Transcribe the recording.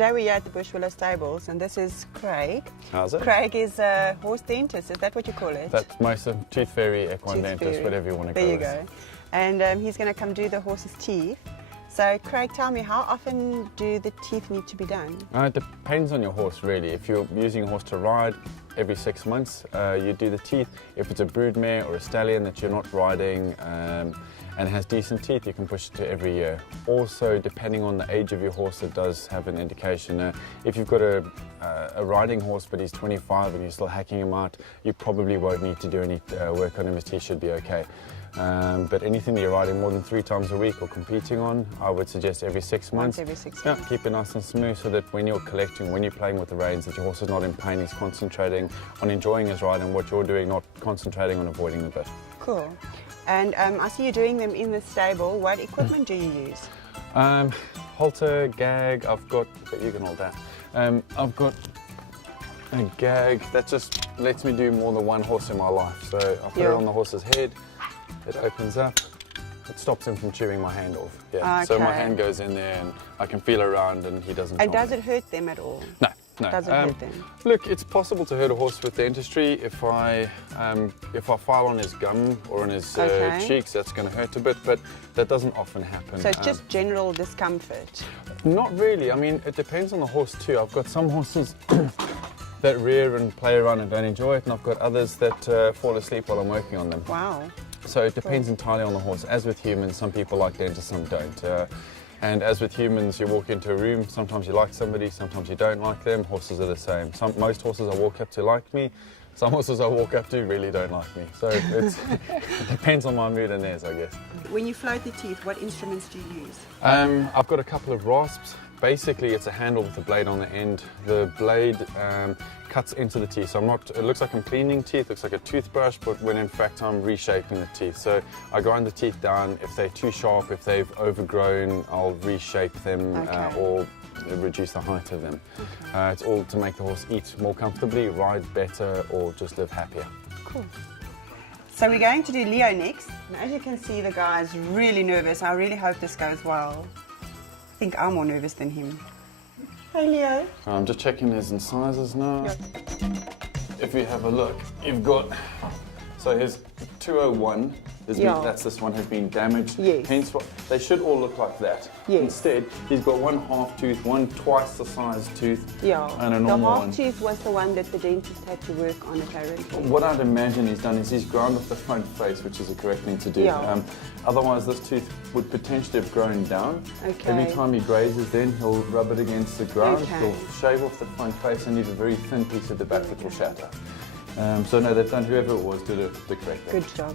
Today we're here at the Bush Willow Stables, and this is Craigh. How's it? Craigh is a horse dentist, is that what you call it? That's most of Tooth Fairy, Equine dentist, whatever you want to call it. There you go. And he's going to come do the horse's teeth. So Craigh, tell me, how often do the teeth need to be done? It depends on your horse, really. If you're using a horse to ride, every 6 months you do the teeth. If it's a broodmare or a stallion that you're not riding and has decent teeth, you can push it to every year. Also, depending on the age of your horse, it does have an indication. If you've got a riding horse but he's 25 and you're still hacking him out, you probably won't need to do any work on him. His teeth should be okay. But anything that you're riding more than 3 times a week or competing on, I would suggest every 6 months. Once every 6 months. Yeah, keep it nice and smooth so that when you're collecting, when you're playing with the reins, that your horse is not in pain, he's concentrating on enjoying his ride and what you're doing, not concentrating on avoiding the bit. Cool. And I see you doing them in the stable. What equipment do you use? Halter, gag, I've got, but you can hold that. I've got a gag that just lets me do more than one horse in my life. So I put it on the horse's head, it opens up, it stops him from chewing my hand off. Yeah. Okay. So my hand goes in there and I can feel around and he doesn't. And does it hurt them at all? No. No. Doesn't hurt them. Look, it's possible to hurt a horse with dentistry. If I file on his gum or on his cheeks, that's going to hurt a bit, but that doesn't often happen. So it's just general discomfort? Not really. I mean, it depends on the horse too. I've got some horses that rear and play around and don't enjoy it, and I've got others that fall asleep while I'm working on them. Wow. So it depends entirely on the horse. As with humans, some people like dentists, some don't. And as with humans, you walk into a room, sometimes you like somebody, sometimes you don't like them. Horses are the same. Most horses I walk up to like me, some horses I walk up to really don't like me. So it depends on my mood and theirs, I guess. When you float the teeth, what instruments do you use? I've got a couple of rasps. Basically, it's a handle with a blade on the end. The blade cuts into the teeth. So it looks like I'm cleaning teeth, looks like a toothbrush, but when in fact I'm reshaping the teeth. So I grind the teeth down. If they're too sharp, if they've overgrown, I'll reshape them or reduce the height of them. Okay. It's all to make the horse eat more comfortably, ride better, or just live happier. Cool. So we're going to do Leo next. And as you can see, the guy's really nervous. I really hope this goes well. I think I'm more nervous than him. Hey Leo. I'm just checking his incisors now. Yep. If you have a look, you've got, so his 201, that's this one has been damaged. Yes. Hence, they should all look like that. Yes. Instead, he's got one half tooth, one twice the size tooth, and a normal one. The half tooth was the one that the dentist had to work on apparently. What I'd imagine he's done is he's ground off the front face, which is the correct thing to do. Yeah. Otherwise, this tooth would potentially have grown down. Okay. Every time he grazes, then he'll rub it against the ground. Okay. He'll shave off the front face and leave a very thin piece at the back that will shatter. So no, they've done, whoever it was did the correct thing. Good job.